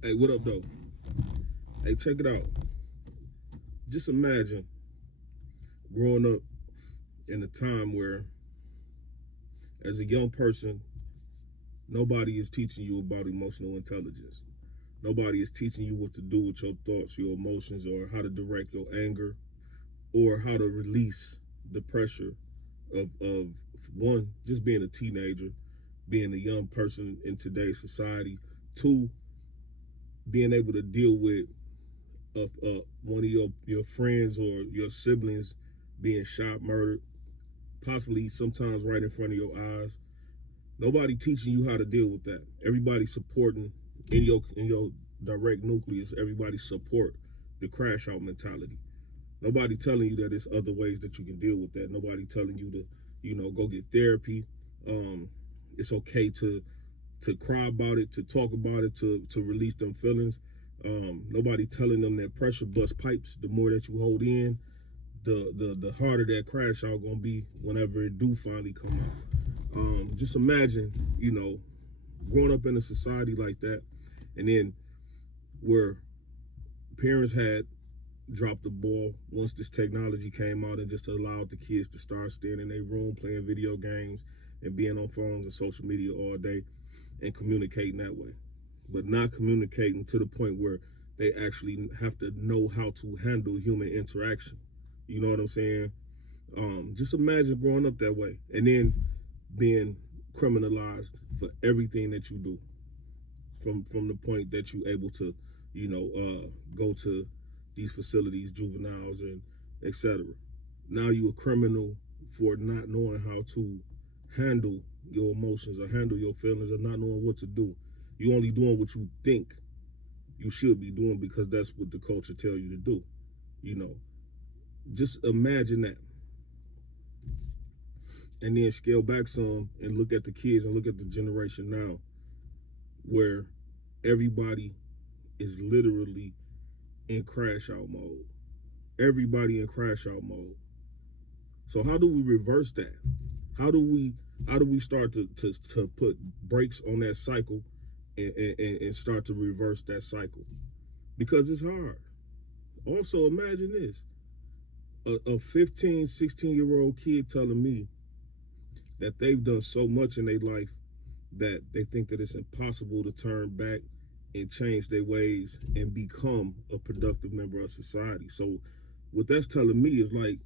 Hey, what up, though? Hey, check it out. Just imagine growing up in a time where, as a young person, nobody is teaching you about emotional intelligence. Nobody is teaching you what to do with your thoughts, your emotions, or how to direct your anger, or how to release the pressure of one, just being a teenager, being a young person in today's society. Two, being able to deal with one of your friends or your siblings being shot, murdered, possibly sometimes right in front of your eyes. Nobody teaching you how to deal with that. Everybody supporting in your direct nucleus. Everybody support the crash out mentality. Nobody telling you that there's other ways that you can deal with that. Nobody telling you to, go get therapy. Um, it's okay to cry about it, to talk about it, to release them feelings. Nobody telling them that pressure bust pipes. The more that you hold in, the harder that crash out gonna be whenever it do finally come out. Just imagine, growing up in a society like that, and then where parents had dropped the ball once this technology came out and just allowed the kids to start staying in their room playing video games and being on phones and social media all day and communicating that way, but not communicating to the point where they actually have to know how to handle human interaction. You know what I'm saying? Just imagine growing up that way and then being criminalized for everything that you do from the point that you're able to, go to these facilities, juveniles, and etc. Now you're a criminal for not knowing how to handle your emotions or handle your feelings or not knowing what to do. You only doing what you think you should be doing because that's what the culture tell you to do. You know, just imagine that, and then scale back some and look at the kids and look at the generation now, where everybody is literally in crash out mode. Everybody in crash out mode. So how do we reverse that? How do we start to put brakes on that cycle and start to reverse that cycle? Because it's hard. Also, imagine this. A 15, 16-year-old kid telling me that they've done so much in their life that they think that it's impossible to turn back and change their ways and become a productive member of society. So what that's telling me is like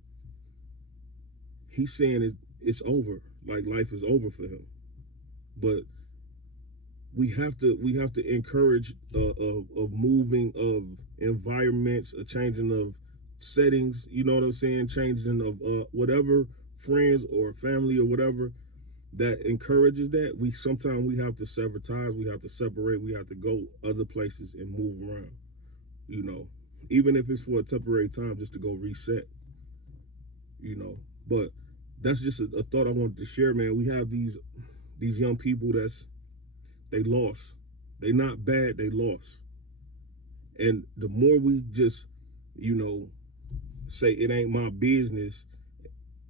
he's saying it's over, like life is over for him. But we have to encourage a moving of environments, a changing of settings. You know what I'm saying? Changing of whatever friends or family or whatever that encourages that. We have to sever ties. We have to separate. We have to go other places and move around. You know, even if it's for a temporary time, just to go reset. You know, but that's just a thought I wanted to share, man. We have these young people they lost. They not bad, they lost. And the more we just, you know, say it ain't my business,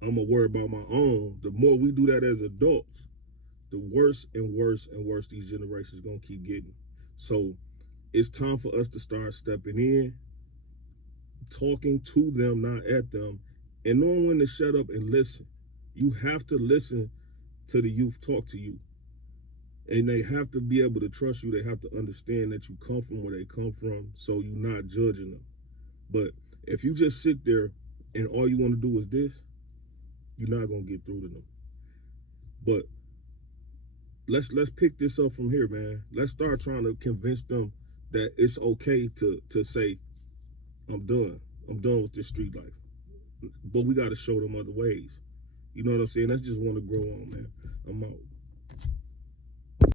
I'm gonna worry about my own, the more we do that as adults, the worse and worse and worse these generations gonna keep getting. So it's time for us to start stepping in, talking to them, not at them, and knowing when to shut up and listen. You have to listen to the youth talk to you. And they have to be able to trust you. They have to understand that you come from where they come from, so you're not judging them. But if you just sit there and all you want to do is this, you're not gonna get through to them. But let's pick this up from here, man. Let's start trying to convince them that it's okay to say, I'm done. I'm done with this street life. But we got to show them other ways. You know what I'm saying? That's just want to grow on, man. I'm out.